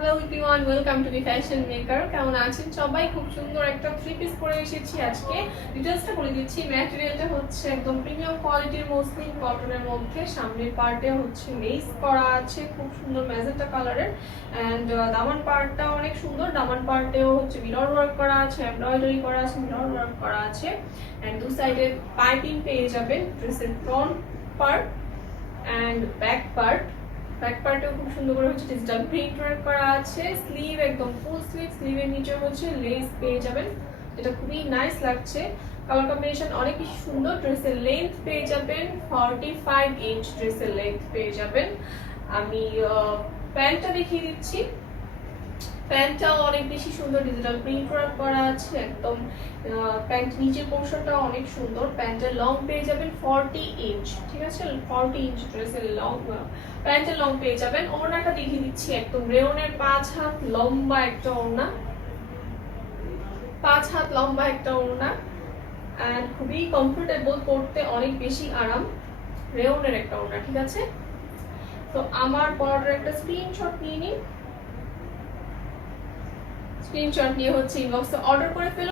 Hello everyone welcome to the fashion maker কেমন আছেন সবাই? খুব সুন্দর একটা থ্রি পিস পরে এসেছি আজকে। ডিটেলসটা বলে দিচ্ছি ম্যাটেরিয়ালটা হচ্ছে একদম প্রিমিয়াম কোয়ালিটির মসলিন কটনের মধ্যে। সামনের পার্টে হচ্ছে লেস করা আছে, খুব সুন্দর ম্যাজেন্টা কালারের অ্যান্ড দামান পার্টটা অনেক সুন্দর। দামান পার্টেও হচ্ছে মিরর ওয়ার্ক করা আছে এমব্রয়ডারি করা আছে মিরর ওয়ার্ক করা আছে। অ্যান্ড দু সাইডে পাইপিং পেয়ে যাবেন ড্রেসের front part and back part back পার্টেও খুব সুন্দর করে হচ্ছে ডিজিটাল প্রিন্ট ওয়ার্ক করা আছে। স্লিভ একদম ফুল স্লিভ স্লিভের নিচে হচ্ছে লেস পেয়ে যাবেন। এটা খুবই নাইস লাগছে। কালার কম্বিনেশন অনেক বেশি সুন্দর। ড্রেসের লেন্থ পেয়ে যাবেন। ফর্টি ফাইভ ইঞ্চ ড্রেসের লেন্থ পেয়ে যাবেন। আমি প্যান্টটা দেখিয়ে দিচ্ছি। প্যান্টটাও অনেক বেশি সুন্দর ডিজিটাল প্রিন্ট ওয়ার্ক করা আছে, একদম প্যান্ট নিচের পোর্শনটা অনেক সুন্দর, প্যান্টের লং পেয়ে যাবেন ফর্টি ইঞ্চ ঠিক আছে? ফর্টি ইঞ্চ ড্রেসের লং প্যান্টের লং পেয়ে যাবেন। ওড়নাটা দেখিয়ে দিচ্ছি, একদম রেওনের পাঁচ হাত লম্বা একটা ওড়না। পাঁচ হাত লম্বা একটা ওড়না। অ্যান্ড খুবই কমফোর্টেবল পরতে অনেক বেশি আরাম, রেওনের একটা ওড়না, ঠিক আছে? তো আমার পরাটার একটা স্ক্রিনশট নিয়ে নিন স্ক্রিনশট নিয়ে হচ্ছে ইনবক্সে অর্ডার করে ফেলুন